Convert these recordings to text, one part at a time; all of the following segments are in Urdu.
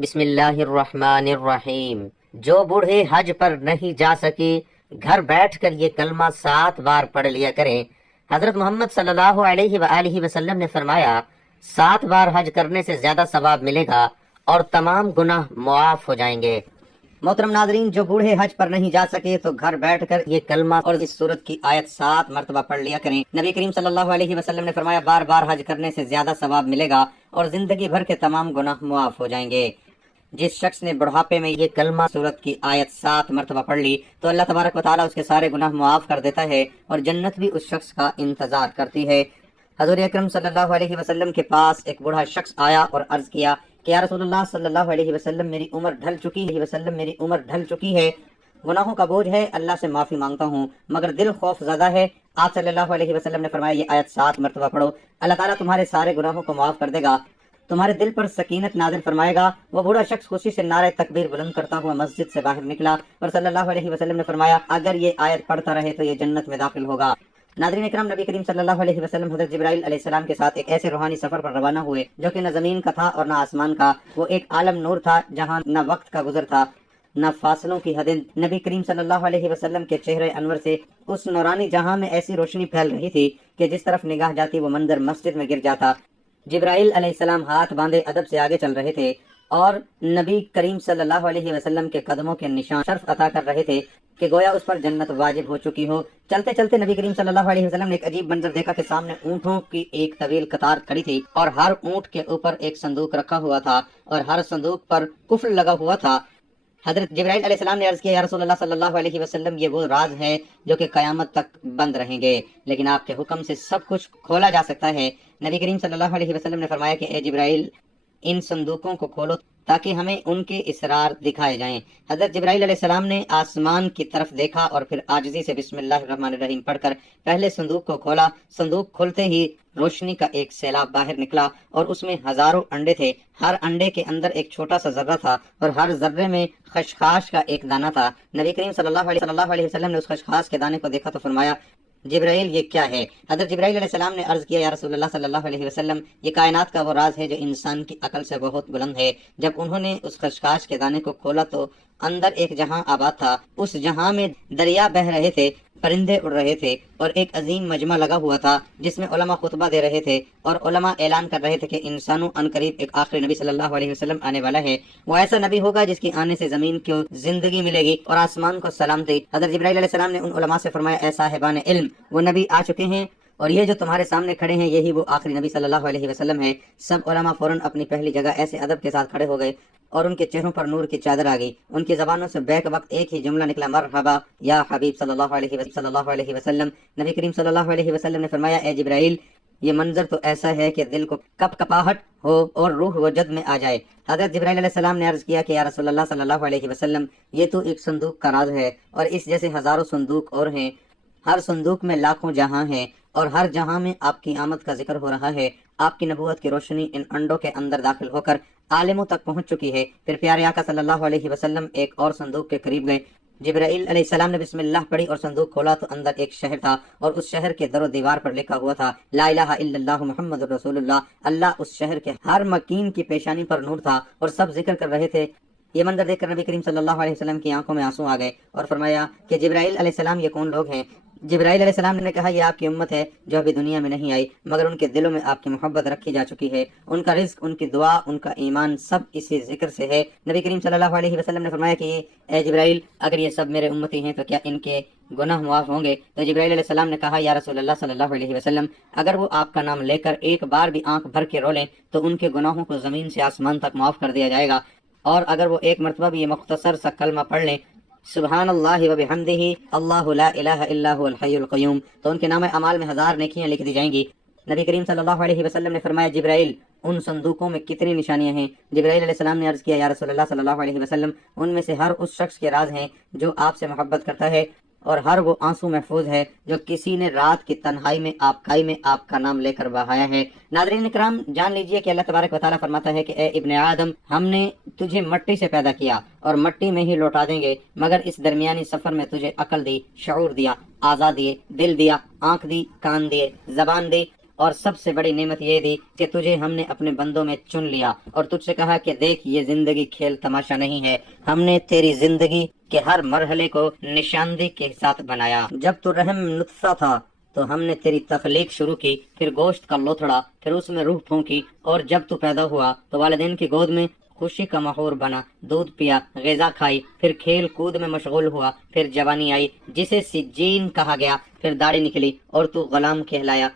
بسم اللہ الرحمن الرحیم۔ جو بوڑھے حج پر نہیں جا سکے گھر بیٹھ کر یہ کلمہ 7 بار پڑھ لیا کریں۔ حضرت محمد صلی اللہ علیہ وآلہ وسلم نے فرمایا 7 بار حج کرنے سے زیادہ ثواب ملے گا اور تمام گناہ معاف ہو جائیں گے۔ محترم ناظرین، جو بوڑھے حج پر نہیں جا سکے تو گھر بیٹھ کر یہ کلمہ اور اس سورت کی آیت 7 مرتبہ پڑھ لیا کریں۔ نبی کریم صلی اللہ علیہ وسلم نے فرمایا بار بار حج کرنے سے زیادہ ثواب ملے گا اور زندگی بھر کے تمام گناہ معاف ہو جائیں گے۔ جس شخص نے بڑھاپے میں یہ کلمہ سورت کی آیت 7 مرتبہ پڑھ لی تو اللہ تبارک و تعالیٰ اس کے سارے گناہ معاف کر دیتا ہے اور جنت بھی اس شخص کا انتظار کرتی ہے۔ حضور اکرم صلی اللہ علیہ وسلم کے پاس ایک بوڑھا شخص آیا اور عرض کیا کہ یا رسول اللہ صلی اللہ علیہ وسلم میری عمر ڈھل چکی ہے، گناہوں کا بوجھ ہے، اللہ سے معافی مانگتا ہوں مگر دل خوف زدہ ہے۔ آپ صلی اللہ علیہ وسلم نے فرمایا یہ آیت 7 مرتبہ پڑھو، اللہ تعالیٰ تمہارے سارے گناہوں کو معاف کر دے گا، تمہارے دل پر سکینت نازل فرمائے گا۔ وہ بوڑھا شخص خوشی سے نعرہ تکبیر بلند کرتا ہوا مسجد سے باہر نکلا اور صلی اللہ علیہ وسلم نے فرمایا اگر یہ آیت پڑھتا رہے تو یہ جنت میں داخل ہوگا۔ ناظرین اکرام، نبی کریم صلی اللہ علیہ وسلم حضرت جبرائیل علیہ السلام کے ساتھ ایک ایسے روحانی سفر پر روانہ ہوئے جو کہ نہ زمین کا تھا اور نہ آسمان کا۔ وہ ایک عالم نور تھا جہاں نہ وقت کا گزر تھا نہ فاصلوں کی حدیں۔ نبی کریم صلی اللہ علیہ وسلم کے چہرے انور سے اس نورانی جہاں میں ایسی روشنی پھیل رہی تھی کہ جس طرف نگاہ جاتی وہ منظر مسجد میں گر جاتا۔ جبرائیل علیہ السلام ہاتھ باندھے ادب سے آگے چل رہے تھے اور نبی کریم صلی اللہ علیہ وسلم کے قدموں کے نشان شرف عطا کر رہے تھے کہ گویا اس پر جنت واجب ہو چکی ہو۔ چلتے چلتے نبی کریم صلی اللہ علیہ وسلم نے ایک عجیب منظر دیکھا کہ سامنے اونٹوں کی ایک طویل قطار کھڑی تھی اور ہر اونٹ کے اوپر ایک صندوق رکھا ہوا تھا اور ہر صندوق پر قفل لگا ہوا تھا۔ حضرت جبرائیل علیہ السلام نے عرض کیا یا رسول اللہ صلی اللہ علیہ وسلم یہ وہ راز ہے جو کہ قیامت تک بند رہیں گے لیکن آپ کے حکم سے سب کچھ کھولا جا سکتا ہے۔ نبی کریم صلی اللہ علیہ وسلم نے فرمایا کہ اے جبرائیل ان صندوقوں کو کھولو تاکہ ہمیں ان کے اسرار دکھائے جائیں۔ حضرت جبرائیل علیہ السلام نے آسمان کی طرف دیکھا اور پھر عاجزی سے بسم اللہ الرحمن الرحیم پڑھ کر پہلے صندوق کو کھولا۔ صندوق کھلتے ہی روشنی کا ایک سیلاب باہر نکلا اور اس میں ہزاروں انڈے تھے۔ ہر انڈے کے اندر ایک چھوٹا سا ذرہ تھا اور ہر ذرے میں خشخاش کا ایک دانہ تھا۔ نبی کریم صلی اللہ علیہ وسلم نے اس خشخاش کے دانے کو دیکھا تو فرمایا جبرائیل یہ کیا ہے؟ حضرت جبرائیل علیہ السلام نے عرض کیا یا رسول اللہ صلی اللہ علیہ وسلم یہ کائنات کا وہ راز ہے جو انسان کی عقل سے بہت بلند ہے۔ جب انہوں نے اس خشخاش کے دانے کو کھولا تو اندر ایک جہاں آباد تھا، اس جہاں میں دریا بہہ رہے تھے، پرندے اڑ رہے تھے اور ایک عظیم مجمع لگا ہوا تھا جس میں علماء خطبہ دے رہے تھے اور علماء اعلان کر رہے تھے کہ انسانوں عنقریب ایک آخری نبی صلی اللہ علیہ وسلم آنے والا ہے۔ وہ ایسا نبی ہوگا جس کی آنے سے زمین کو زندگی ملے گی اور آسمان کو سلامتی۔ حضرت جبرائیل علیہ السلام نے ان علماء سے فرمایا اے صاحبان علم، وہ نبی آ چکے ہیں اور یہ جو تمہارے سامنے کھڑے ہیں یہی وہ آخری نبی صلی اللہ علیہ وسلم ہے۔ سب علماء فوراً اپنی پہلی جگہ ایسے ادب کے ساتھ کھڑے ہو گئے اور ان کے چہروں پر نور کی چادر آ گئی۔ ان کی زبانوں سے بیک وقت ایک ہی جملہ نکلا مرحبا یا حبیب صلی اللہ علیہ وسلم۔ نبی کریم صلی اللہ علیہ وسلم نے فرمایا اے جبرائیل یہ منظر تو ایسا ہے کہ دل کو کپ کپاہٹ ہو اور روح وجد میں آ جائے۔ حضرت جبرائیل علیہ السلام نے عرض کیا کہ یا رسول اللہ صلی اللہ علیہ وسلم یہ تو ایک صندوق کا راز ہے اور اس جیسے ہزاروں صندوق اور ہیں، ہر صندوق میں لاکھوں جہاں ہیں اور ہر جہاں میں آپ کی آمد کا ذکر ہو رہا ہے۔ آپ کی نبوت کی روشنی ان انڈوں کے اندر داخل ہو کر عالموں تک پہنچ چکی ہے۔ پھر پیارے آقا صلی اللہ علیہ وسلم ایک اور صندوق کے قریب گئے۔ جبرائیل علیہ السلام نے بسم اللہ پڑھی اور صندوق کھولا تو اندر ایک شہر تھا اور اس شہر کے در و دیوار پر لکھا ہوا تھا لا الہ الا اللہ محمد رسول اللہ۔ اللہ اس شہر کے ہر مکین کی پیشانی پر نور تھا اور سب ذکر کر رہے تھے۔ یہ منظر دیکھ کر نبی کریم صلی اللہ علیہ وسلم کی آنکھوں میں آنسو آ گئے اور فرمایا کہ جبرائیل علیہ السلام یہ کون لوگ ہیں؟ جبرائیل علیہ السلام نے کہا یہ آپ کی امت ہے جو ابھی دنیا میں نہیں آئی مگر ان کے دلوں میں آپ کی محبت رکھی جا چکی ہے۔ ان کا رزق، ان کی دعا، ان کا ایمان سب اسی ذکر سے ہے۔ نبی کریم صلی اللہ علیہ وسلم نے فرمایا کہ اے جبرائیل اگر یہ سب میرے امتی ہیں تو کیا ان کے گناہ معاف ہوں گے؟ تو جبرائیل علیہ السلام نے کہا یا رسول اللہ صلی اللہ علیہ وسلم اگر وہ آپ کا نام لے کر ایک بار بھی آنکھ بھر کے رو لیں تو ان کے گناہوں کو زمین سے آسمان تک معاف کر دیا جائے گا، اور اگر وہ ایک مرتبہ بھی یہ مختصر سا کلمہ پڑھ لیں سبحان اللہ و بحمدہ اللہ لا الہ الا هو الحی القیوم تو ان کے نام اعمال میں 1000 نیکیاں لکھ دی جائیں گی۔ نبی کریم صلی اللہ علیہ وسلم نے فرمایا جبرائیل ان صندوقوں میں کتنی نشانیاں ہیں؟ جبرائیل علیہ السلام نے عرض کیا یا رسول اللہ صلی اللہ علیہ وسلم ان میں سے ہر اس شخص کے راز ہیں جو آپ سے محبت کرتا ہے اور ہر وہ آنسو محفوظ ہے جو کسی نے رات کی تنہائی میں آپ کا نام لے کر بہایا ہے۔ ناظرین اکرام، جان لیجئے کہ اللہ تبارک و تعالیٰ فرماتا ہے کہ اے ابن آدم ہم نے تجھے مٹی سے پیدا کیا اور مٹی میں ہی لوٹا دیں گے، مگر اس درمیانی سفر میں تجھے عقل دی، شعور دیا، اعضاء دیے، دل دیا، آنکھ دی، کان دیے، زبان دی اور سب سے بڑی نعمت یہ دی کہ تجھے ہم نے اپنے بندوں میں چن لیا اور تجھ سے کہا کہ دیکھ یہ زندگی کھیل تماشا نہیں ہے، ہم نے تیری زندگی کے ہر مرحلے کو نشاندہی کے ساتھ بنایا۔ جب تو رحم نطفہ تھا تو ہم نے تیری تخلیق شروع کی، پھر گوشت کا لوتھڑا، پھر اس میں روح پھونکی، اور جب تو پیدا ہوا تو والدین کی گود میں خوشی کا ماحول بنا، دودھ پیا، غذا کھائی، پھر کھیل کود میں مشغول ہوا، پھر جوانی آئی جسے سجین کہا گیا، پھر داڑھی نکلی اور تو غلام کہلایا،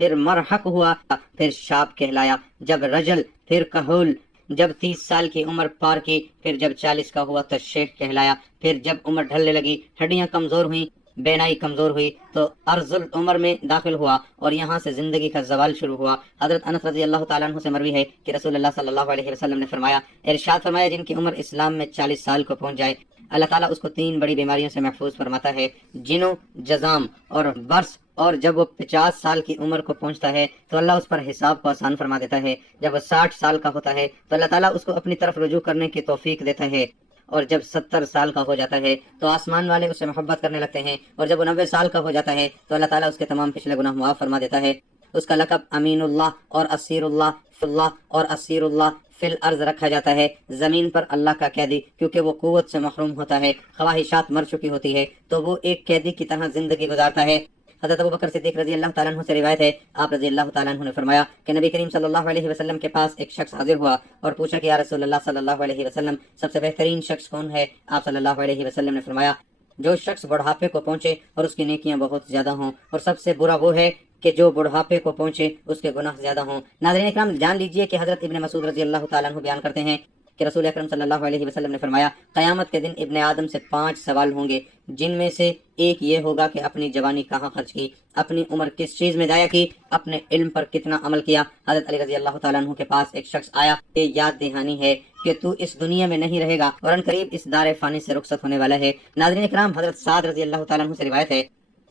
پھر مرحق ہوا، پھر شاب کہلایا، جب رجل، پھر کہول، جب 30 سال کی عمر پار کی، پھر جب 40 کا ہوا تو شیخ کہلایا، پھر جب عمر ڈھلنے لگی، ہڈیاں کمزور ہوئیں، بینائی کمزور ہوئی تو ارذ العمر میں داخل ہوا اور یہاں سے زندگی کا زوال شروع ہوا۔ حضرت انس رضی اللہ تعالیٰ عنہ سے مروی ہے کہ رسول اللہ صلی اللہ علیہ وسلم نے فرمایا، ارشاد فرمایا، جن کی عمر اسلام میں 40 سال کو پہنچ جائے اللہ تعالیٰ اس کو 3 بڑی بیماریوں سے محفوظ فرماتا ہے، جنوں، جزام اور برس، اور جب وہ 50 سال کی عمر کو پہنچتا ہے تو اللہ اس پر حساب کو آسان فرما دیتا ہے، جب وہ 60 سال کا ہوتا ہے تو اللہ تعالیٰ اس کو اپنی طرف رجوع کرنے کی توفیق دیتا ہے، اور جب 70 سال کا ہو جاتا ہے تو آسمان والے اس سے محبت کرنے لگتے ہیں، اور جب وہ 90 سال کا ہو جاتا ہے تو اللہ تعالیٰ اس کے تمام پچھلے گناہ معاف فرما دیتا ہے۔ اس کا لقب امین اللہ اور اسیر اللہ فی اللہ اور اسیر اللہ فی الارض رکھا جاتا ہے، زمین پر اللہ کا قیدی، کیونکہ وہ قوت سے محروم ہوتا ہے، خواہشات مر چکی ہوتی ہے تو وہ ایک قیدی کی طرح زندگی گزارتا ہے۔ حضرت ابوبکر صدیق رضی اللہ تعالیٰ عنہ سے روایت ہے، آپ رضی اللہ تعالیٰ عنہ نے فرمایا کہ نبی کریم صلی اللہ علیہ وسلم کے پاس ایک شخص حاضر ہوا اور پوچھا کہ یا رسول اللہ صلی اللہ علیہ وسلم، سب سے بہترین شخص کون ہے؟ آپ صلی اللہ علیہ وسلم نے فرمایا، جو شخص بڑھاپے کو پہنچے اور اس کی نیکیاں بہت زیادہ ہوں، اور سب سے برا وہ ہے کہ جو بڑھاپے کو پہنچے اس کے گناہ زیادہ ہوں۔ ناظرین اکرام، جان لیجئے کہ حضرت ابن مسعود رضی اللہ تعالیٰ عنہ بیان کرتے ہیں کہ رسول اکرم صلی اللہ علیہ وسلم نے فرمایا، قیامت کے دن ابن آدم سے 5 سوال ہوں گے، جن میں سے ایک یہ ہوگا کہ اپنی جوانی کہاں خرچ کی، اپنی عمر کس چیز میں ضائع کی، اپنے علم پر کتنا عمل کیا۔ حضرت علی رضی اللہ تعالیٰ عنہ کے پاس ایک شخص آیا، یہ یاد دہانی ہے کہ تو اس دنیا میں نہیں رہے گا اور ان قریب اس دار فانی سے رخصت ہونے والا ہے۔ ناظرین اکرام، حضرت سعد رضی اللہ تعالیٰ عنہ سے روایت ہے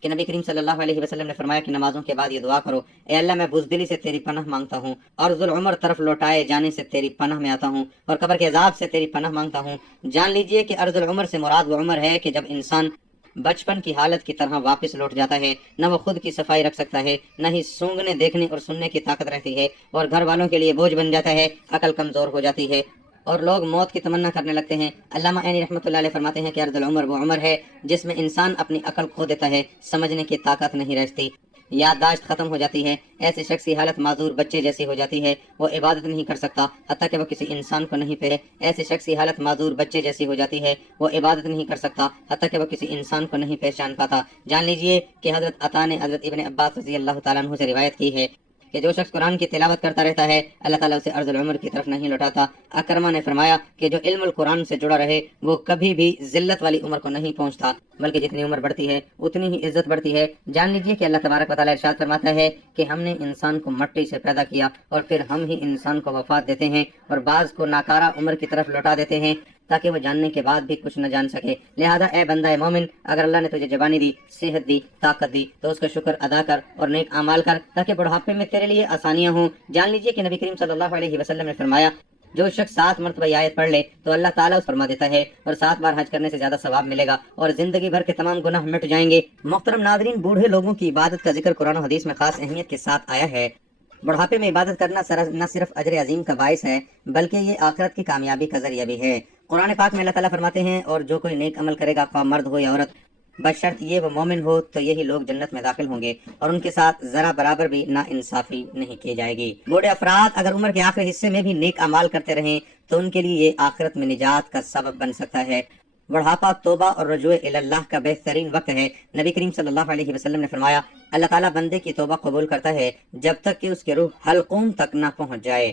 کہ نبی کریم صلی اللہ علیہ وسلم نے فرمایا کہ نمازوں کے بعد یہ دعا کرو، اے اللہ میں بزدلی سے تیری پناہ مانگتا ہوں، اور ذو العمر طرف لوٹائے جانے سے تیری پناہ میں آتا ہوں، اور قبر کے عذاب سے تیری پناہ مانگتا ہوں۔ جان لیجئے کہ ارذ العمر سے مراد وہ عمر ہے کہ جب انسان بچپن کی حالت کی طرح واپس لوٹ جاتا ہے، نہ وہ خود کی صفائی رکھ سکتا ہے، نہ ہی سونگنے، دیکھنے اور سننے کی طاقت رہتی ہے، اور گھر والوں کے لیے بوجھ بن جاتا ہے، عقل کمزور ہو جاتی ہے اور لوگ موت کی تمنا کرنے لگتے ہیں۔ علامہ عینی رحمۃ اللہ علیہ فرماتے ہیں کہ ارذ العمر وہ عمر ہے جس میں انسان اپنی عقل کھو دیتا ہے، سمجھنے کی طاقت نہیں رہتی، یادداشت ختم ہو جاتی ہے، ایسے شخص کی حالت معذور بچے جیسی ہو جاتی ہے، وہ عبادت نہیں کر سکتا حتیٰ کہ وہ کسی انسان کو نہیں پہرے، ایسے شخص کی حالت معذور بچے جیسی ہو جاتی ہے، وہ عبادت نہیں کر سکتا حتیٰ کہ وہ کسی انسان کو نہیں پہچان پاتا۔ جان لیجئے کہ حضرت عطا نے حضرت ابن عباس رضی اللہ تعالیٰ عنہ سے روایت کی ہے کہ جو شخص قرآن کی تلاوت کرتا رہتا ہے اللہ تعالیٰ اسے ارذ العمر کی طرف نہیں لوٹاتا۔ اکرمہ نے فرمایا کہ جو علم القرآن سے جڑا رہے وہ کبھی بھی ذلت والی عمر کو نہیں پہنچتا، بلکہ جتنی عمر بڑھتی ہے اتنی ہی عزت بڑھتی ہے۔ جان لیجئے کہ اللہ تبارک و تعالیٰ ارشاد فرماتا ہے کہ ہم نے انسان کو مٹی سے پیدا کیا اور پھر ہم ہی انسان کو وفات دیتے ہیں اور بعض کو ناکارہ عمر کی طرف لوٹا دیتے ہیں تاکہ وہ جاننے کے بعد بھی کچھ نہ جان سکے۔ لہذا اے بندہ مومن، اگر اللہ نے تجھے جوانی دی، صحت دی، طاقت دی تو اس کا شکر ادا کر اور نیک اعمال کر تاکہ بڑھاپے میں تیرے لیے آسانیاں ہوں۔ جان لیجئے کہ نبی کریم صلی اللہ علیہ وسلم نے فرمایا، جو شخص 7 مرتبہ یہ آیت پڑھ لے تو اللہ تعالیٰ اس فرما دیتا ہے اور 7 بار حج کرنے سے زیادہ ثواب ملے گا اور زندگی بھر کے تمام گناہ مٹ جائیں گے۔ محترم ناظرین، بوڑھے لوگوں کی عبادت کا ذکر قرآن و حدیث میں خاص اہمیت کے ساتھ آیا ہے۔ بڑھاپے میں عبادت کرنا نہ صرف اجر عظیم کا باعث ہے بلکہ یہ آخرت کی کامیابی کا ذریعہ بھی ہے۔ قرآن پاک میں اللہ تعالیٰ فرماتے ہیں، اور جو کوئی نیک عمل کرے گا، خواہ مرد ہو یا عورت، بشرط یہ وہ مومن ہو، تو یہی لوگ جنت میں داخل ہوں گے اور ان کے ساتھ ذرا برابر بھی نا انصافی نہیں کی جائے گی۔ بوڑھے افراد اگر عمر کے آخری حصے میں بھی نیک اعمال کرتے رہیں تو ان کے لیے یہ آخرت میں نجات کا سبب بن سکتا ہے۔ بڑھاپا توبہ اور رجوع اللہ کا بہترین وقت ہے۔ نبی کریم صلی اللہ علیہ وسلم نے فرمایا، اللہ تعالیٰ بندے کی توبہ قبول کرتا ہے جب تک کہ اس کی روح حلقوم تک نہ پہنچ جائے۔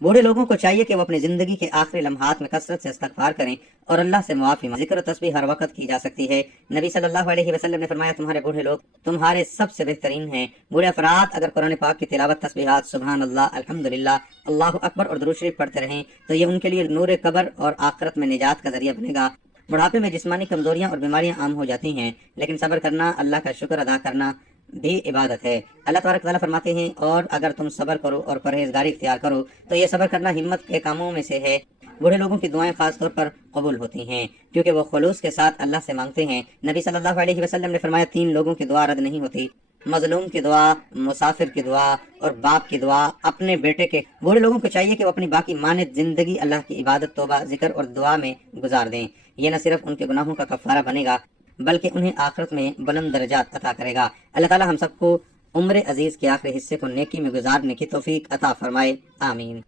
بوڑھے لوگوں کو چاہیے کہ وہ اپنی زندگی کے آخری لمحات میں کثرت سے استغفار کریں اور اللہ سے معافی مانگیں۔ ذکر و تسبیح ہر وقت کی جا سکتی ہے۔ نبی صلی اللہ علیہ وسلم نے فرمایا، تمہارے بوڑھے لوگ تمہارے سب سے بہترین ہیں۔ بوڑھے افراد اگر قرآن پاک کی تلاوت، تسبیحات، سبحان اللہ، الحمدللہ، اللہ اکبر اور درود شریف پڑھتے رہیں تو یہ ان کے لیے نور قبر اور آخرت میں نجات کا ذریعہ بنے گا۔ بڑھاپے میں جسمانی کمزوریاں اور بیماریاں عام ہو جاتی ہیں، لیکن صبر کرنا، اللہ کا شکر ادا کرنا بھی عبادت ہے۔ اللہ تبارک تعالیٰ فرماتے ہیں، اور اگر تم صبر کرو اور پرہیزگاری اختیار کرو تو یہ صبر کرنا ہمت کے کاموں میں سے ہے۔ بوڑھے لوگوں کی دعائیں خاص طور پر قبول ہوتی ہیں کیونکہ وہ خلوص کے ساتھ اللہ سے مانگتے ہیں۔ نبی صلی اللہ علیہ وسلم نے فرمایا، 3 لوگوں کی دعا رد نہیں ہوتی، مظلوم کی دعا، مسافر کی دعا اور باپ کی دعا، اپنے بیٹے کے بوڑھے لوگوں کو چاہیے کہ وہ اپنی باقی ماند زندگی اللہ کی عبادت، توبہ، ذکر اور دعا میں گزار دیں۔ یہ نہ صرف ان کے گناہوں کا کفارہ بنے گا بلکہ انہیں آخرت میں بلند درجات عطا کرے گا۔ اللہ تعالی ہم سب کو عمر عزیز کے آخری حصے کو نیکی میں گزارنے کی توفیق عطا فرمائے، آمین۔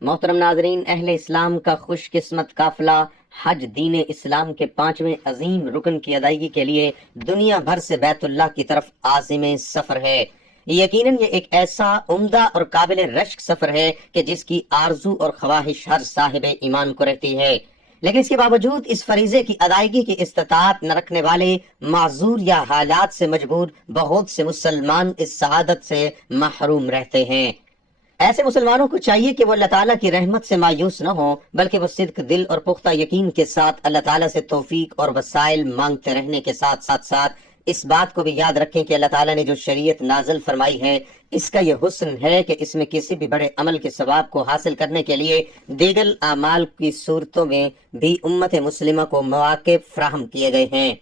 محترم ناظرین، اہل اسلام کا خوش قسمت قافلہ حج دین اسلام کے 5ویں عظیم رکن کی ادائیگی کے لیے دنیا بھر سے بیت اللہ کی طرف عازم سفر ہے۔ یقیناً یہ ایک ایسا عمدہ اور قابل رشک سفر ہے کہ جس کی آرزو اور خواہش ہر صاحب ایمان کو رہتی ہے، لیکن اس کے باوجود اس فریضے کی ادائیگی کی استطاعت نہ رکھنے والے، معذور یا حالات سے مجبور بہت سے مسلمان اس سعادت سے محروم رہتے ہیں۔ ایسے مسلمانوں کو چاہیے کہ وہ اللہ تعالیٰ کی رحمت سے مایوس نہ ہوں، بلکہ وہ صدق دل اور پختہ یقین کے ساتھ اللہ تعالیٰ سے توفیق اور وسائل مانگتے رہنے کے ساتھ ساتھ اس بات کو بھی یاد رکھیں کہ اللہ تعالیٰ نے جو شریعت نازل فرمائی ہے، اس کا یہ حسن ہے کہ اس میں کسی بھی بڑے عمل کے ثواب کو حاصل کرنے کے لیے دیگر اعمال کی صورتوں میں بھی امت مسلمہ کو مواقع فراہم کیے گئے ہیں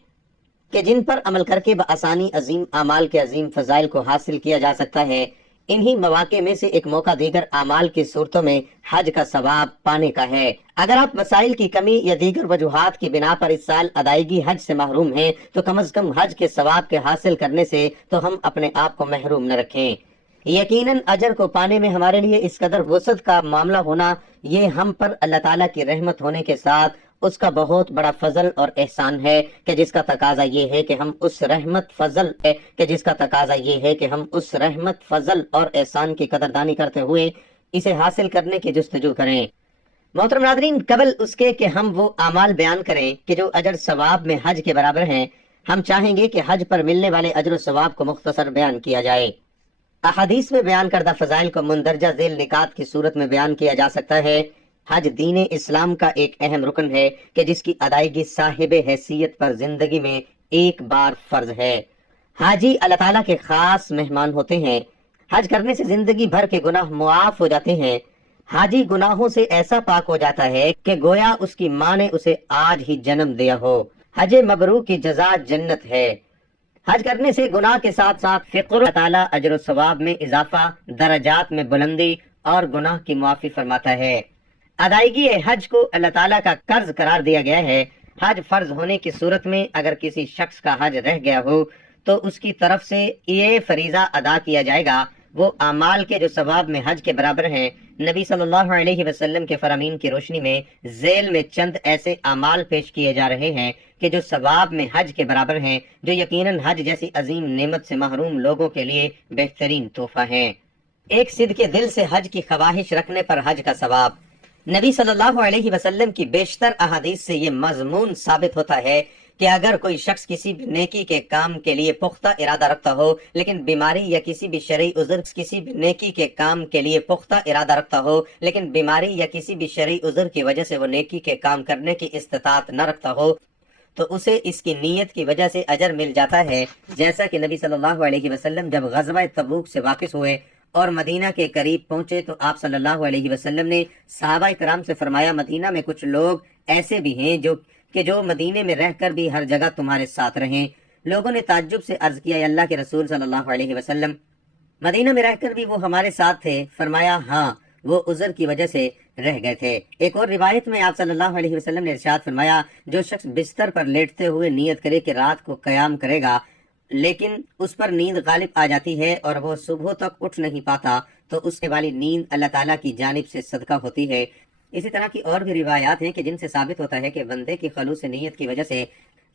کہ جن پر عمل کر کے بآسانی عظیم اعمال کے عظیم فضائل کو حاصل کیا جا سکتا ہے۔ انہی مواقع میں سے ایک موقع دیگر اعمال کی صورتوں میں حج کا ثواب پانے کا ہے۔ اگر آپ وسائل کی کمی یا دیگر وجوہات کی بنا پر اس سال ادائیگی حج سے محروم ہیں تو کم از کم حج کے ثواب کے حاصل کرنے سے تو ہم اپنے آپ کو محروم نہ رکھیں۔ یقیناً اجر کو پانے میں ہمارے لیے اس قدر وسعت کا معاملہ ہونا، یہ ہم پر اللہ تعالیٰ کی رحمت ہونے کے ساتھ اس کا بہت بڑا فضل اور احسان ہے کہ جس کا تقاضا یہ ہے کہ ہم اس رحمت فضل اور احسان کی قدردانی کرتے ہوئے اسے حاصل کرنے کی جستجو کریں۔ محترم ناظرین، قبل اس کے کہ ہم وہ اعمال بیان کریں کہ جو اجر ثواب میں حج کے برابر ہیں، ہم چاہیں گے کہ حج پر ملنے والے اجر و ثواب کو مختصر بیان کیا جائے۔ احادیث میں بیان کردہ فضائل کو مندرجہ ذیل نکات کی صورت میں بیان کیا جا سکتا ہے۔ حج دین اسلام کا ایک اہم رکن ہے کہ جس کی ادائیگی صاحب حیثیت پر زندگی میں ایک بار فرض ہے۔ حاجی اللہ تعالیٰ کے خاص مہمان ہوتے ہیں۔ حج کرنے سے زندگی بھر کے گناہ معاف ہو جاتے ہیں۔ حاجی گناہوں سے ایسا پاک ہو جاتا ہے کہ گویا اس کی ماں نے اسے آج ہی جنم دیا ہو۔ حج مبرور کی جزا جنت ہے۔ حج کرنے سے گناہ کے ساتھ ساتھ فقر اللہ تعالیٰ اجر و ثواب میں اضافہ، درجات میں بلندی اور گناہ کی معافی فرماتا ہے۔ ادائیگی حج کو اللہ تعالیٰ کا قرض قرار دیا گیا ہے۔ حج فرض ہونے کی صورت میں اگر کسی شخص کا حج رہ گیا ہو تو اس کی طرف سے یہ فریضہ ادا کیا جائے گا، وہ اعمال کے جو ثواب میں حج کے برابر ہیں۔ نبی صلی اللہ علیہ وسلم کے فرامین کی روشنی میں ذیل میں چند ایسے اعمال پیش کیے جا رہے ہیں کہ جو ثواب میں حج کے برابر ہیں، جو یقیناً حج جیسی عظیم نعمت سے محروم لوگوں کے لیے بہترین تحفہ ہیں۔ ایک صدقے دل سے حج کی خواہش رکھنے پر حج کا ثواب۔ نبی صلی اللہ علیہ وسلم کی بیشتر احادیث سے یہ مضمون ثابت ہوتا ہے کہ اگر کوئی شخص کسی بھی نیکی کے کام کے لیے پختہ ارادہ رکھتا ہو، لیکن بیماری یا کسی بھی شرعی عذر کسی بھی نیکی کے کام کے لیے پختہ ارادہ رکھتا ہو لیکن بیماری یا کسی بھی شرعی عذر کی وجہ سے وہ نیکی کے کام کرنے کی استطاعت نہ رکھتا ہو تو اسے اس کی نیت کی وجہ سے اجر مل جاتا ہے، جیسا کہ نبی صلی اللہ علیہ وسلم جب غزوہ تبوک سے واپس ہوئے اور مدینہ کے قریب پہنچے تو آپ صلی اللہ علیہ وسلم نے صحابہ کرام سے فرمایا، مدینہ میں کچھ لوگ ایسے بھی ہیں جو مدینے میں رہ کر بھی ہر جگہ تمہارے ساتھ رہیں۔ لوگوں نے تعجب سے عرض کیا، اللہ کے رسول صلی اللہ علیہ وسلم، مدینہ میں رہ کر بھی وہ ہمارے ساتھ تھے؟ فرمایا، ہاں، وہ عذر کی وجہ سے رہ گئے تھے۔ ایک اور روایت میں آپ صلی اللہ علیہ وسلم نے ارشاد فرمایا، جو شخص بستر پر لیٹتے ہوئے نیت کرے کہ رات کو قیام کرے گا لیکن اس پر نیند غالب آ جاتی ہے اور وہ صبح تک اٹھ نہیں پاتا تو اس کے والی نیند اللہ تعالیٰ کی جانب سے صدقہ ہوتی ہے۔ اسی طرح کی اور بھی روایات ہیں کہ جن سے ثابت ہوتا ہے کہ بندے کی خلوص نیت کی وجہ سے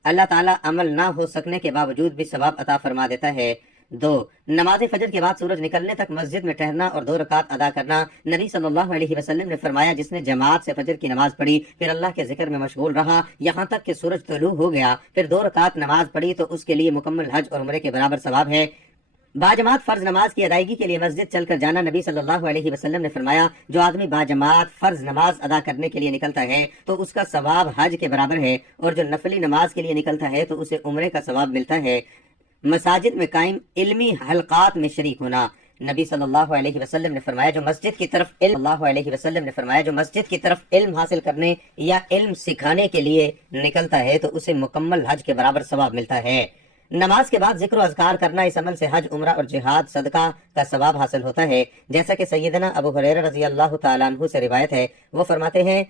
اللہ تعالیٰ عمل نہ ہو سکنے کے باوجود بھی ثواب عطا فرما دیتا ہے۔ 2. نماز فجر کے بعد سورج نکلنے تک مسجد میں ٹھہرنا اور 2 رکعت ادا کرنا۔ نبی صلی اللہ علیہ وسلم نے فرمایا، جس نے جماعت سے فجر کی نماز پڑھی پھر اللہ کے ذکر میں مشغول رہا یہاں تک کہ سورج طلوع ہو گیا، پھر 2 رکعت نماز پڑھی تو اس کے لیے مکمل حج اور عمرے کے برابر ثواب ہے۔ باجماعت فرض نماز کی ادائیگی کے لیے مسجد چل کر جانا۔ نبی صلی اللہ علیہ وسلم نے فرمایا، جو آدمی باجماعت فرض نماز ادا کرنے کے لیے نکلتا ہے تو اس کا ثواب حج کے برابر ہے، اور جو نفلی نماز کے لیے نکلتا ہے تو اسے عمرے کا ثواب ملتا ہے۔ مساجد میں قائم علمی حلقات میں شریک ہونا۔ نبی صلی اللہ علیہ وسلم نے فرمایا، جو مسجد کی طرف علم حاصل کرنے یا علم سکھانے کے لیے نکلتا ہے تو اسے مکمل حج کے برابر ثواب ملتا ہے۔ نماز کے بعد ذکر و اذکار کرنا، اس عمل سے حج، عمرہ اور جہاد، صدقہ کا ثواب حاصل ہوتا ہے، جیسا کہ سیدنا ابو ہریرہ رضی اللہ تعالیٰ عنہ سے روایت ہے، وہ فرماتے ہیں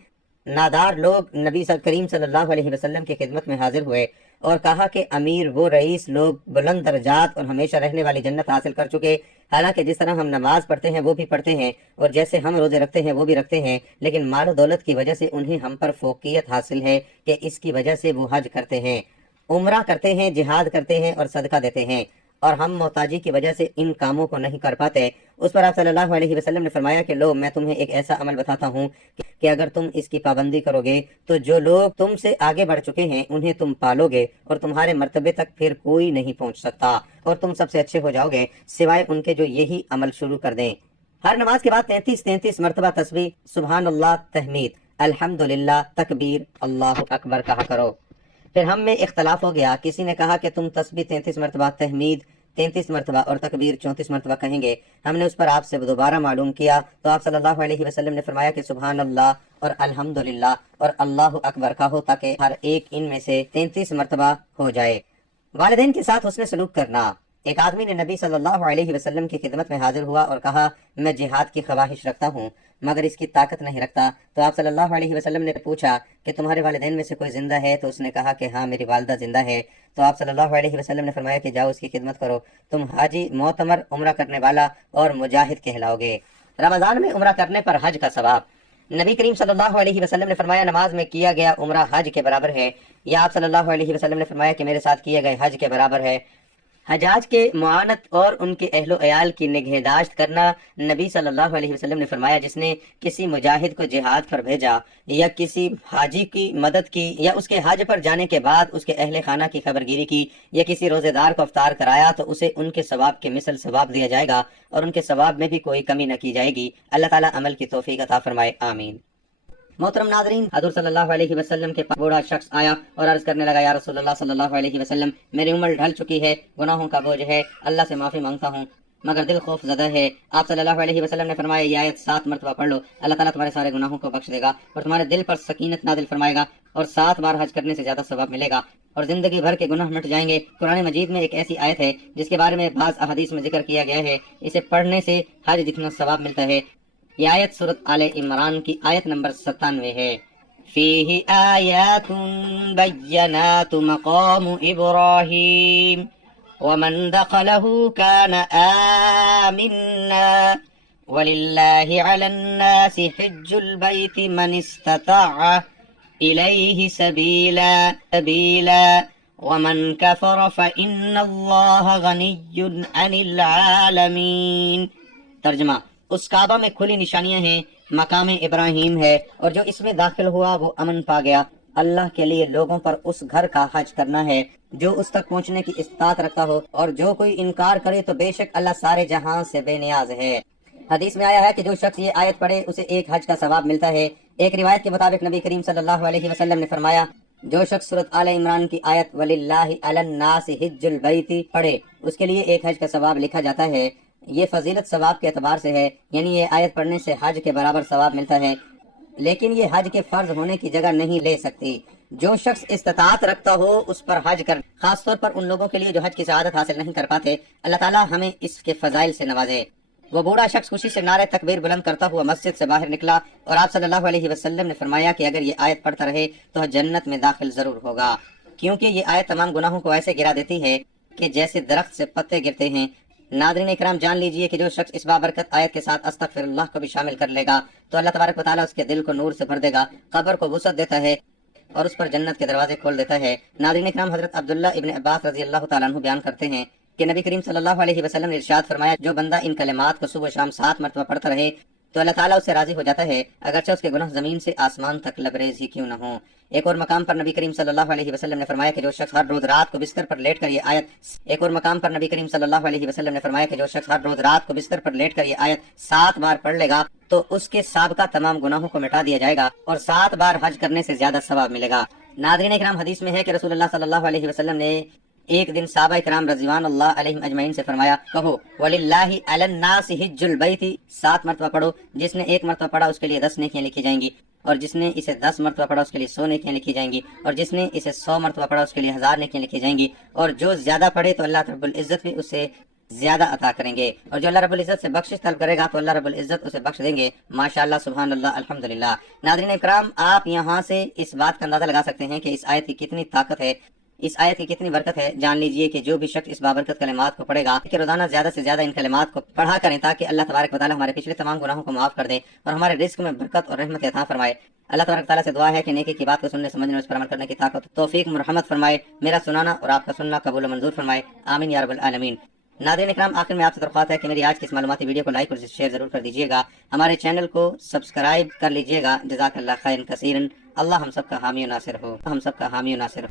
نادار لوگ نبی کریم صلی اللہ علیہ وسلم کی خدمت میں حاضر ہوئے اور کہا کہ امیر وہ رئیس لوگ بلند درجات اور ہمیشہ رہنے والی جنت حاصل کر چکے، حالانکہ جس طرح ہم نماز پڑھتے ہیں وہ بھی پڑھتے ہیں اور جیسے ہم روزے رکھتے ہیں وہ بھی رکھتے ہیں، لیکن مال و دولت کی وجہ سے انہیں ہم پر فوقیت حاصل ہے کہ اس کی وجہ سے وہ حج کرتے ہیں، عمرہ کرتے ہیں، جہاد کرتے ہیں اور صدقہ دیتے ہیں، اور ہم محتاجی کی وجہ سے ان کاموں کو نہیں کر پاتے۔ اس پر آپ صلی اللہ علیہ وسلم نے فرمایا کہ لو، میں تمہیں ایک ایسا عمل بتاتا ہوں کہ اگر تم اس کی پابندی کرو گے تو جو لوگ تم سے آگے بڑھ چکے ہیں انہیں تم پالو گے اور تمہارے مرتبے تک پھر کوئی نہیں پہنچ سکتا، اور تم سب سے اچھے ہو جاؤ گے سوائے ان کے جو یہی عمل شروع کر دیں۔ ہر نماز کے بعد 33 مرتبہ تسبیح، سبحان اللہ، تحمید، الحمدللہ، تکبیر، اللہ اکبر کہا کرو۔ پھر ہم میں اختلاف ہو گیا، کسی نے کہا کہ تم تسبیح 33 مرتبہ، تحمید 33 مرتبہ اور تکبیر 34 مرتبہ کہیں گے۔ ہم نے اس پر آپ سے دوبارہ معلوم کیا تو آپ صلی اللہ علیہ وسلم نے فرمایا کہ سبحان اللہ اور الحمدللہ اور اللہ اکبر کہو تاکہ ہر ایک ان میں سے 33 مرتبہ ہو جائے۔ والدین کے ساتھ حسن سلوک کرنا۔ ایک آدمی نے نبی صلی اللہ علیہ وسلم کی خدمت میں حاضر ہوا اور کہا میں جہاد کی خواہش رکھتا ہوں مگر اس کی طاقت نہیں رکھتا، تو آپ صلی اللہ علیہ وسلم نے پوچھا کہ تمہارے والدین میں سے کوئی زندہ ہے؟ تو اس نے کہا کہ ہاں میری والدہ زندہ ہے۔ تو آپ صلی اللہ علیہ وسلم نے فرمایا کہ جاؤ اس کی خدمت کرو، تم حاجی، معتمر، عمرہ کرنے والا اور مجاہد کہلاؤ گے۔ رمضان میں عمرہ کرنے پر حج کا ثواب۔ نبی کریم صلی اللہ علیہ وسلم نے فرمایا نماز میں کیا گیا عمرہ حج کے برابر ہے، یا آپ صلی اللہ علیہ وسلم نے فرمایا کہ میرے ساتھ کیے گئے حج کے برابر ہے۔ حجاج کے معاونت اور ان کے اہل و عیال کی نگہداشت کرنا، نبی صلی اللہ علیہ وسلم نے فرمایا جس نے کسی مجاہد کو جہاد پر بھیجا یا کسی حاجی کی مدد کی یا اس کے حج پر جانے کے بعد اس کے اہل خانہ کی خبرگیری کی یا کسی روزے دار کو افطار کرایا تو اسے ان کے ثواب کے مثل ثواب دیا جائے گا اور ان کے ثواب میں بھی کوئی کمی نہ کی جائے گی۔ اللہ تعالیٰ عمل کی توفیق عطا فرمائے، آمین۔ محترم ناظرین، حضور صلی اللہ علیہ وسلم کے پاس بوڑھا شخص آیا اور عرض کرنے لگا یا رسول اللہ صلی اللہ علیہ وسلم، میری عمر ڈھل چکی ہے، گناہوں کا بوجھ ہے، اللہ سے معافی مانگتا ہوں مگر دل خوف زدہ ہے۔ آپ صلی اللہ علیہ وسلم نے فرمایا یہ آیت 7 مرتبہ پڑھ لو، اللہ تعالیٰ تمہارے سارے گناہوں کو بخش دے گا اور تمہارے دل پر سکینت نازل فرمائے گا اور 7 بار حج کرنے سے زیادہ ثواب ملے گا اور زندگی بھر کے گناہ مٹ جائیں گے۔ قرآن مجید میں ایک ایسی آیت ہے جس کے بارے میں بعض احادیث میں ذکر کیا گیا ہے، اسے پڑھنے سے حج جتنا ثواب ملتا ہے۔ یہ آیت سورۃ آل عمران کی آیت نمبر 97 ہے۔ فيه آيات بينات مقام إبراهيم ومن دخله كان آمنا ولله على الناس حج البيت من استطاع إليه سبيلا ومن كفر فإن الله غني عن العالمين۔ ترجمہ، اس کعبہ میں کھلی نشانیاں ہیں، مقام ابراہیم ہے اور جو اس میں داخل ہوا وہ امن پا گیا۔ اللہ کے لیے لوگوں پر اس گھر کا حج کرنا ہے جو اس تک پہنچنے کی استطاعت رکھتا ہو، اور جو کوئی انکار کرے تو بے شک اللہ سارے جہاں سے بے نیاز ہے۔ حدیث میں آیا ہے کہ جو شخص یہ آیت پڑھے اسے ایک حج کا ثواب ملتا ہے۔ ایک روایت کے مطابق نبی کریم صلی اللہ علیہ وسلم نے فرمایا جو شخص سورۃ آل عمران کی آیت وَلِلَّهِ عَلَى النَّاسِ حِجُّ الْبَيْتِ پڑھے اس کے لیے ایک حج کا ثواب لکھا جاتا ہے۔ یہ فضیلت ثواب کے اعتبار سے ہے، یعنی یہ آیت پڑھنے سے حج کے برابر ثواب ملتا ہے، لیکن یہ حج کے فرض ہونے کی جگہ نہیں لے سکتی۔ جو شخص استطاعت رکھتا ہو اس پر حج کر، خاص طور پر ان لوگوں کے لیے جو حج کی سعادت حاصل نہیں کر پاتے، اللہ تعالیٰ ہمیں اس کے فضائل سے نوازے۔ وہ بوڑھا شخص خوشی سے نعرہ تکبیر بلند کرتا ہوا مسجد سے باہر نکلا اور آپ صلی اللہ علیہ وسلم نے فرمایا کہ اگر یہ آیت پڑھتا رہے تو جنت میں داخل ضرور ہوگا، کیونکہ یہ آیت تمام گناہوں کو ایسے گرا دیتی ہے کہ جیسے درخت سے پتے گرتے ہیں۔ ناظرین اکرام، جان لیجئے کہ جو شخص اس بابرکت آیت کے ساتھ استغفر اللہ کو بھی شامل کر لے گا تو اللہ تبارک و تعالیٰ اس کے دل کو نور سے بھر دے گا، قبر کو وسعت دیتا ہے اور اس پر جنت کے دروازے کھول دیتا ہے۔ ناظرین اکرام، حضرت عبداللہ ابن عباس رضی اللہ تعالیٰ عنہ بیان کرتے ہیں کہ نبی کریم صلی اللہ علیہ وسلم نے ارشاد فرمایا جو بندہ ان کلمات کو صبح و شام 7 مرتبہ پڑھتا رہے تو اللہ تعالیٰ اس سے راضی ہو جاتا ہے، اگرچہ اس کے گناہ زمین سے آسمان تک لبریز ہی کیوں نہ ہوں۔ ایک اور مقام پر نبی کریم صلی اللہ علیہ وسلم نے فرمایا کہ جو شخص ہر روز رات کو بستر پر لیٹ کر یہ آیت 7 بار پڑھ لے گا تو اس کے سابقہ تمام گناہوں کو مٹا دیا جائے گا اور 7 بار حج کرنے سے زیادہ ثواب ملے گا۔ ناظرین اکرام، حدیث میں ہے کہ رسول اللہ صلی اللہ علیہ وسلم نے ایک دن صحابہ کرام رضوان اللہ علیہم اجمعین سے فرمایا کہو وَلِلَّهِ عَلَى النَّاسِ حِجُّ الْبَيْتِ 7 مرتبہ پڑھو، جس نے 1 مرتبہ پڑھا اس کے لیے 10 نیکیاں لکھی جائیں گی اور جس نے اسے 10 مرتبہ پڑھا اس کے لیے 100 نیکیاں لکھی جائیں گی، اور جس نے اسے 100 مرتبہ پڑھا اس کے لیے 1000 نیکیاں لکھی جائیں گی، اور جو زیادہ پڑھے تو اللہ رب العزت بھی اسے زیادہ عطا کریں گے، اور جو اللہ رب العزت سے بخشش طلب کرے گا تو اللہ رب العزت اسے بخش دیں گے۔ ماشاءاللہ، سبحان اللہ، الحمدللہ۔ ناظرین اکرام، آپ یہاں سے اس بات کا اندازہ لگا سکتے ہیں کہ اس آیت کی کتنی طاقت ہے، اس آیت کی کتنی برکت ہے۔ جان لیجئے کہ جو بھی شخص اس بابرکت کلمات کو پڑھے گا کہ روزانہ زیادہ سے زیادہ ان کلمات کو پڑھا کریں تاکہ اللہ تبارک و تعالی ہمارے پچھلے تمام گناہوں کو معاف کر دے اور ہمارے رزق میں برکت اور رحمت عطا فرمائے۔ اللہ تبارک و تعالی سے دعا ہے کہ نیکی کی بات کو سننے، سمجھنے اور اس پر عمل کرنے کی طاقت توفیق مرحمت فرمائے۔ میرا سنانا اور آپ کا سننا قبول و منظور فرمائے، آمین یا رب العالمین۔ ناظرین اکرام، آخر میں آپ سے درخواست ہے کہ میری آج کی اس معلوماتی ویڈیو کو لائک اور شیئر ضرور کر دیجیے گا، ہمارے چینل کو سبسکرائب کر لیجیے گا۔ جزاک اللہ خیر کثیرا۔ اللہ ہم سب کا حامی و ناصر ہو، ہم سب کا حامی و ناصر ہو۔